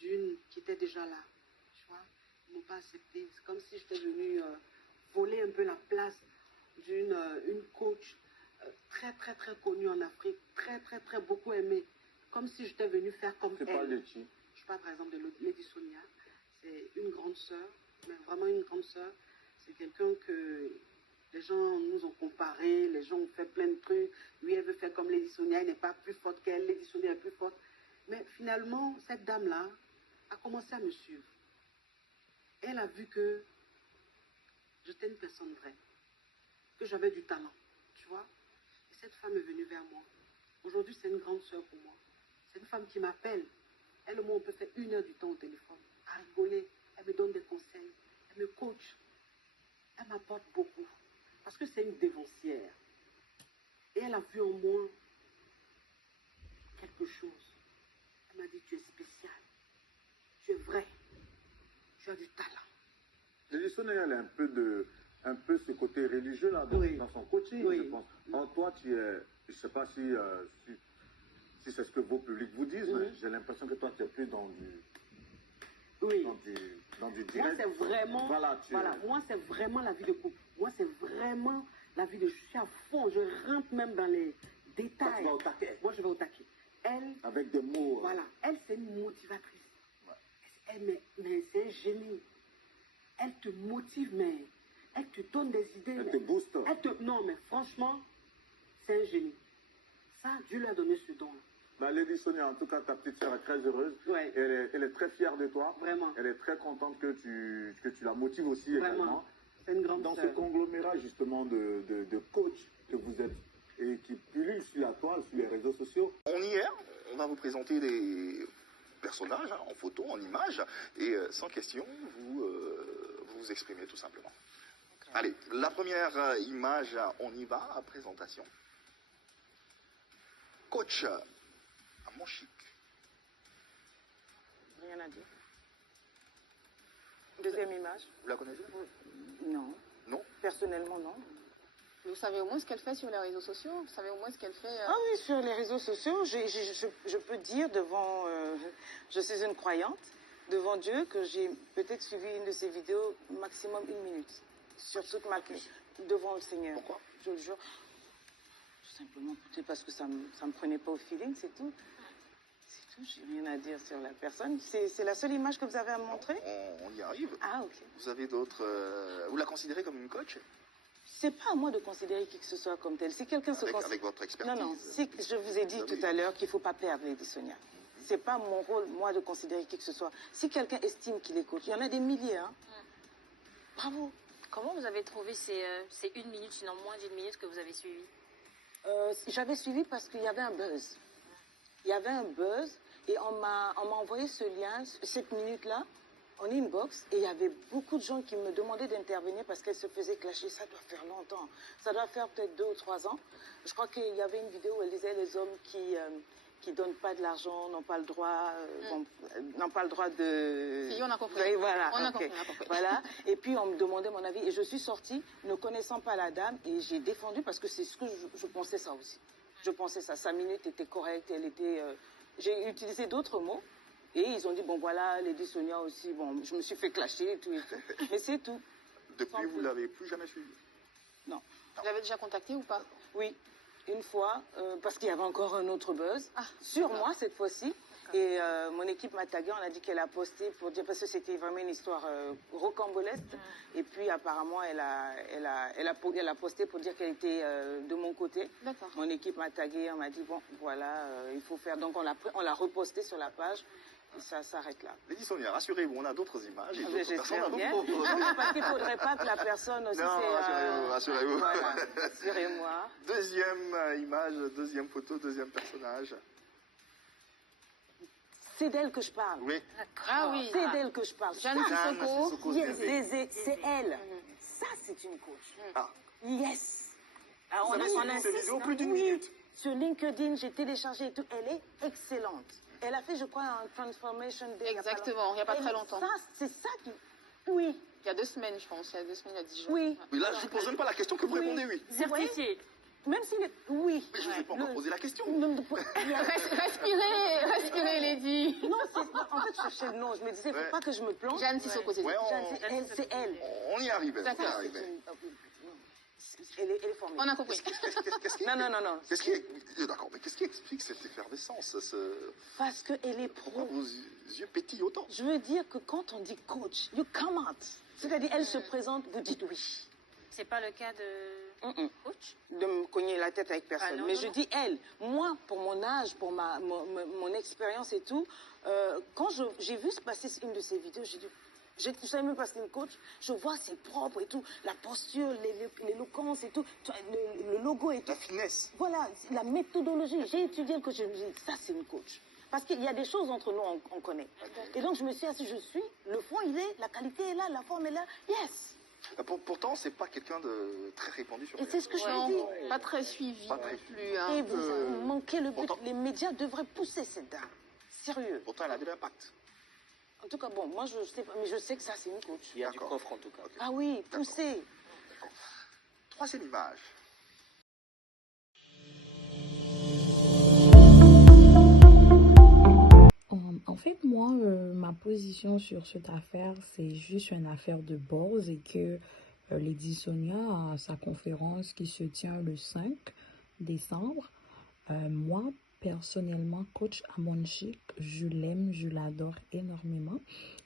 d'une qui était déjà là. Tu vois, ils m'ont pas accepté. C'est comme si j'étais venue voler un peu la place d'une une coach très connue en Afrique, très beaucoup aimée. Comme si j'étais venue faire comme elle. Tu parles de qui? Je parle par exemple de Lady Sonia. C'est une grande sœur, mais vraiment une grande sœur. C'est quelqu'un que les gens nous ont comparé, les gens ont fait plein de trucs. Lui, elle veut faire comme Lady Sonia, elle n'est pas plus forte qu'elle, Lady Sonia est plus forte. Mais finalement, cette dame-là a commencé à me suivre. Elle a vu que j'étais une personne vraie, que j'avais du talent, tu vois. Et cette femme est venue vers moi. Aujourd'hui, c'est une grande sœur pour moi. C'est une femme qui m'appelle. Elle et moi, on peut faire 1 heure du temps au téléphone, à rigoler. Elle me donne des conseils, elle me coach. Elle m'apporte beaucoup. Parce que c'est une dévancière. Et elle a vu en moi quelque chose. Elle m'a dit, tu es spécial. Tu es vrai. Tu as du talent. Lady Sonia, elle a un peu ce côté religieux là, dans son coaching, Oui. je pense. En toi, tu es, je ne sais pas si c'est ce que vos publics vous disent, mais j'ai l'impression que toi, tu es plus dans du direct. Moi, c'est vraiment, moi, c'est vraiment la vie de couple. Moi, c'est vraiment la vie de... Je suis à fond, je rentre même dans les détails. Toi, tu vas au taquet. Moi, je vais au taquet. Elle... Avec des mots... Voilà. Elle, c'est une motivatrice. Ouais. Mais c'est un génie. Elle te motive, mais... Elle te donne des idées. Elle te booste. Non, mais franchement, c'est un génie. Ça, Dieu lui a donné ce don. Bah, Lady Sonia, en tout cas, ta petite sœur est très heureuse. Ouais. Elle est très fière de toi. Vraiment. Elle est très contente que tu la motives aussi également. C'est une grande Dans sœur. ce conglomérat justement de coach que vous êtes et qui pullule sur la toile, sur les réseaux sociaux. On y est, on va vous présenter des personnages en photo, en images, et sans question, vous exprimez tout simplement. Okay. Allez, la première image, on y va, à présentation. Coach à Montchique. Rien à dire. Deuxième image. Vous la connaissez? Non. Non? Personnellement, non. Vous savez au moins ce qu'elle fait sur les réseaux sociaux? Vous savez au moins ce qu'elle fait Ah oui, sur les réseaux sociaux, je peux dire devant... je suis une croyante, devant Dieu, que j'ai peut-être suivi une de ses vidéos, maximum 1 minute. Sur toute ma vie, devant le Seigneur. Pourquoi? Je le jure. Tout simplement, peut-être parce que ça me prenait pas au feeling, c'est tout. C'est tout, j'ai rien à dire sur la personne. C'est la seule image que vous avez à me montrer? On y arrive. Ah, ok. Vous avez d'autres... vous la considérez comme une coach? C'est pas à moi de considérer qui que ce soit comme tel. Si quelqu'un se considère... Avec votre expertise. Non, si, je vous ai dit tout à l'heure qu'il ne faut pas perdre Lady Sonia. C'est pas mon rôle, moi, de considérer qui que ce soit. Si quelqu'un estime qu'il est coach, il y en a des milliers, hein. Bravo. Comment vous avez trouvé ces 1 minute, sinon moins d'1 minute que vous avez suivi? J'avais suivi parce qu'il y avait un buzz. Il y avait un buzz et on m'a envoyé ce lien, cette minute-là, en inbox, et il y avait beaucoup de gens qui me demandaient d'intervenir parce qu'elle se faisait clasher. Ça doit faire longtemps. Ça doit faire peut-être 2 ou 3 ans. Je crois qu'il y avait une vidéo où elle disait les hommes qui donnent pas de l'argent n'ont pas le droit, n'ont pas le droit de... Si, on a compris. Oui, voilà. On a Okay. compris. Voilà. Et puis on me demandait mon avis et je suis sortie ne connaissant pas la dame et j'ai défendu parce que c'est ce que je pensais ça aussi. Je pensais ça. Sa minute était correcte, elle était... J'ai utilisé d'autres mots. Et ils ont dit, bon voilà, Lady Sonia aussi, bon, je me suis fait clasher et tout. Mais c'est tout. Depuis, vous ne l'avez plus jamais suivi? Non. Vous l'avez déjà contacté ou pas? Oui, une fois, parce qu'il y avait encore un autre buzz, sur moi cette fois-ci. Et mon équipe m'a tagué, on a dit qu'elle a posté pour dire, parce que c'était vraiment une histoire rocambolesque. Et puis apparemment, elle a posté pour dire qu'elle était de mon côté. D'accord. Mon équipe m'a tagué, on m'a dit, bon, voilà, il faut faire. Donc on l'a reposté sur la page. Et ça s'arrête là. Lady Sonia, rassurez-vous, on a d'autres images. J'espère bien. Non, parce qu'il ne faudrait pas que la personne aussi... Non, rassurez-vous. Voilà, rassurez-moi. Deuxième image, deuxième photo, deuxième personnage. C'est d'elle que je parle. Oui. Ah oui. C'est d'elle que je parle. Jeanne Sissoko. C'est elle. Ça, c'est une coach. Ah. Yes. Vous avez suivi cette vidéo plus d'une minute. Sur LinkedIn, j'ai téléchargé et tout. Elle est excellente. Elle a fait, je crois, un Transformation Day. Exactement, il n'y a pas très longtemps. C'est ça qui... Oui. Il y a 2 semaines, je pense. Il y a 2 semaines, il y a 10 jours. Oui. Mais là, je ne vous pose même pas la question que vous répondez oui. Certifié. Même s'il est... Oui. Mais je ne vous ai pas encore posé la question. Respirez, Lady. Non, en fait, je cherchais le nom. Je me disais, il ne faut pas que je me plante. Jeanne Sissoko, c'est Ouais, C'est elle. on y arrive. On y D'accord. arrive. Elle est formidable. On a compris. Qu'est-ce qui... Non. Qu'est-ce qui... D'accord, mais qu'est-ce qui explique cette effervescence Parce qu'elle est Pourquoi pro. vos yeux pétillent autant? Je veux dire que quand on dit coach, you come out. C'est-à-dire, elle se présente, vous dites oui. C'est pas le cas de coach? De me cogner la tête avec personne. Ah, non, Mais non, je non. dis elle. Moi, pour mon âge, pour mon expérience et tout, quand j'ai vu se passer une de ces vidéos, j'ai dit, je ne savais même pas que c'était une coach. Je vois, c'est propre et tout. La posture, l'éloquence et tout. Le logo et tout. La finesse. Voilà, la méthodologie. J'ai étudié le coach. Je me dis, ça, c'est une coach. Parce qu'il y a des choses entre nous, on connaît. Et donc, je me suis assise, je suis. Le fond, il est. La qualité est là. La forme est là. Yes. Pourtant, c'est pas quelqu'un de très répandu sur Et c'est ce que je Non, lui dis. pas très suivi Pas non très plus. Hein. Et vous manquez le but. Pourtant- Les médias devraient pousser cette dame. Sérieux. Pourtant, elle a de l'impact. En tout cas, bon, moi, je sais pas, mais je sais que ça, c'est une coach. Il y a du D'accord. coffre en tout cas. Ok. Ah oui, pousser. Troisième image. En fait, moi, ma position sur cette affaire, c'est juste une affaire de base et que Lady Sonia a sa conférence qui se tient le 5 décembre. Moi, personnellement, coach Amonchik, je l'aime, je l'adore énormément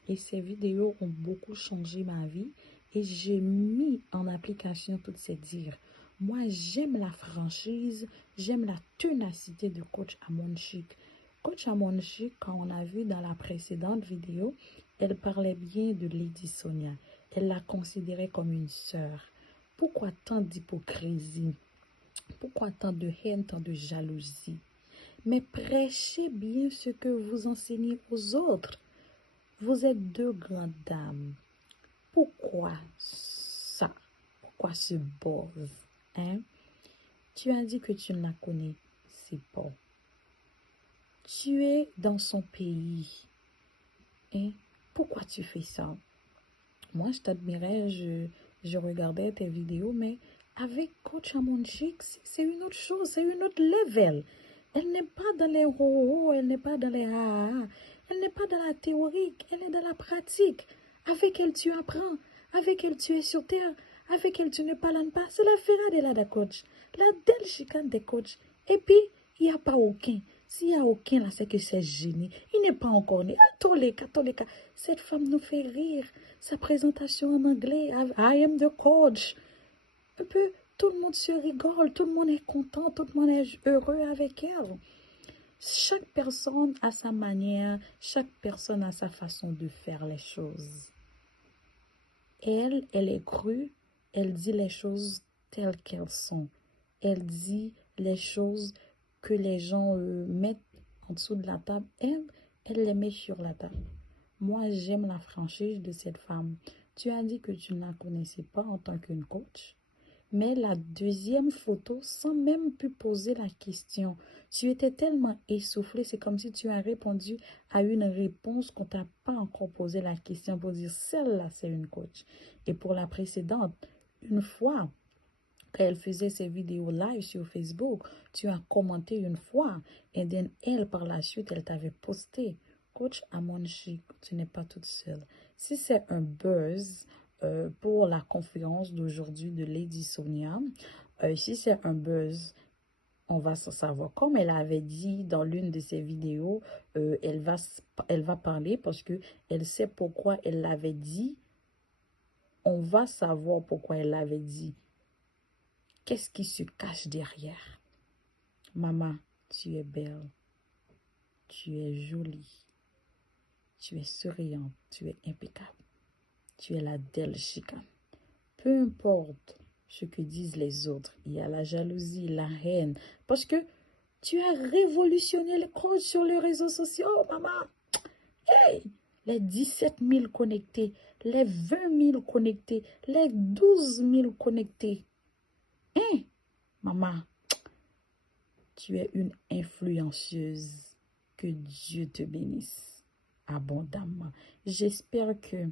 et ses vidéos ont beaucoup changé ma vie et j'ai mis en application toutes ces dires. Moi, j'aime la franchise, j'aime la ténacité de coach Amonchik. Coach Amonchik, quand on a vu dans la précédente vidéo, elle parlait bien de Lady Sonia. Elle la considérait comme une sœur. Pourquoi tant d'hypocrisie? Pourquoi tant de haine, tant de jalousie? Mais prêchez bien ce que vous enseignez aux autres. Vous êtes deux grandes dames. Pourquoi ça? Pourquoi ce buzz? Hein? Tu as dit que tu ne la connais. C'est pas. Tu es dans son pays. Hein? Pourquoi tu fais ça? Moi, je t'admirais, je regardais tes vidéos, mais avec Coach Amonchik, c'est une autre chose, c'est une autre level. Elle n'est pas dans les ho-ho, elle n'est pas dans les ha-ha, elle n'est pas dans la théorique, elle est dans la pratique. Avec elle, tu apprends, avec elle, tu es sur terre, avec elle, tu ne parles pas. C'est la Ferrari de la coach, la Del Chicane des coachs. Et puis, il n'y a pas aucun. S'il n'y a aucun là, c'est que c'est génie. Il n'est pas encore né. Tous les cas. Cette femme nous fait rire. Sa présentation en anglais, I am the coach. Un peu, tout le monde se rigole, tout le monde est content, tout le monde est heureux avec elle. Chaque personne a sa manière, chaque personne a sa façon de faire les choses. Elle est crue, elle dit les choses telles qu'elles sont. Elle dit les choses que les gens mettent en dessous de la table. Elle les met sur la table. Moi, j'aime la franchise de cette femme. Tu as dit que tu ne la connaissais pas en tant qu'une coach. Mais la deuxième photo, sans même plus poser la question, tu étais tellement essoufflé, c'est comme si tu as répondu à une réponse qu'on t'a pas encore posé la question pour dire celle-là, c'est une coach. Et pour la précédente, une fois, quand elle faisait ses vidéos live sur Facebook, tu as commenté une fois, et then elle, par la suite, elle t'avait posté. Coach Amonchik, tu n'es pas toute seule. Si c'est un buzz pour la conférence d'aujourd'hui de Lady Sonia, si c'est un buzz, on va savoir. Comme elle avait dit dans l'une de ses vidéos, elle va parler parce que elle sait pourquoi elle l'avait dit. On va savoir pourquoi elle l'avait dit. Qu'est-ce qui se cache derrière? Maman, tu es belle. Tu es jolie. Tu es souriante. Tu es impeccable. Tu es la Del Chicane. Peu importe ce que disent les autres, il y a la jalousie, la haine. Parce que tu as révolutionné les coachs sur les réseaux sociaux, maman. Hey! Les 17 000 connectés, les 20 000 connectés, les 12 000 connectés. Hein? Maman, tu es une influenceuse. Que Dieu te bénisse abondamment. J'espère que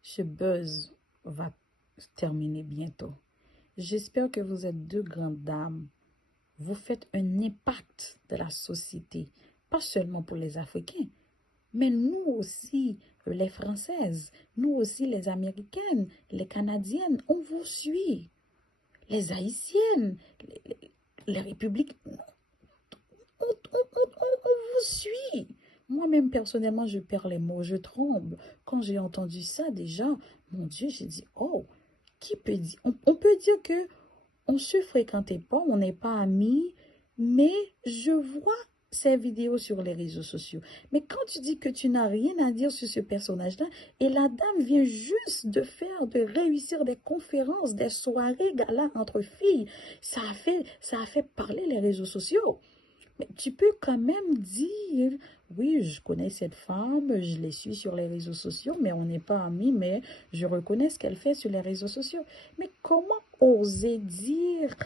ce buzz va se terminer bientôt. J'espère que vous êtes deux grandes dames. Vous faites un impact de la société, pas seulement pour les Africains, mais nous aussi, les Françaises, nous aussi les Américaines, les Canadiennes, on vous suit. Les Haïtiennes, les Républiques, on vous suit. Moi-même, personnellement, je perds les mots, je tremble. Quand j'ai entendu ça déjà, mon Dieu, j'ai dit, oh, qui peut dire, on peut dire que on se fréquentait pas, on n'est pas amis, mais je vois ces vidéos sur les réseaux sociaux. Mais quand tu dis que tu n'as rien à dire sur ce personnage-là, et la dame vient juste de réussir des conférences, des soirées galas entre filles, ça a fait parler les réseaux sociaux. Mais tu peux quand même dire, oui, je connais cette femme, je l'ai suis sur les réseaux sociaux, mais on n'est pas amis, mais je reconnais ce qu'elle fait sur les réseaux sociaux. Mais comment oser dire,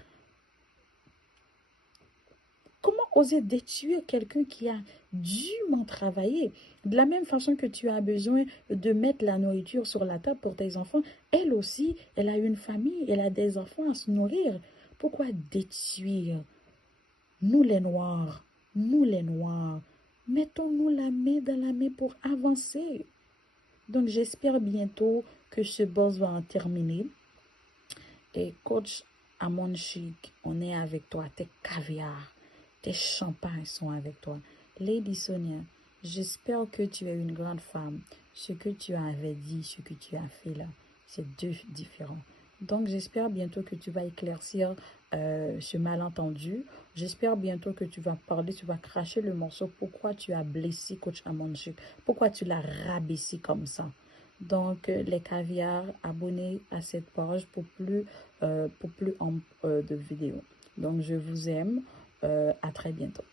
comment oser détruire quelqu'un qui a dûment travaillé? De la même façon que tu as besoin de mettre la nourriture sur la table pour tes enfants, elle aussi, elle a une famille, elle a des enfants à se nourrir. Pourquoi détruire? Nous les Noirs, mettons-nous la main dans la main pour avancer. Donc j'espère bientôt que ce boss va en terminer. Et coach Amon Chic, on est avec toi, tes caviars, tes champagnes sont avec toi. Lady Sonia, j'espère que tu es une grande femme. Ce que tu avais dit, ce que tu as fait là, c'est deux différents. Donc, j'espère bientôt que tu vas éclaircir ce malentendu. J'espère bientôt que tu vas parler, tu vas cracher le morceau. Pourquoi tu as blessé coach Amon Chic? Pourquoi tu l'as rabaissé comme ça? Donc, les caviars, abonnez à cette page pour plus de vidéos. Donc, je vous aime. À très bientôt.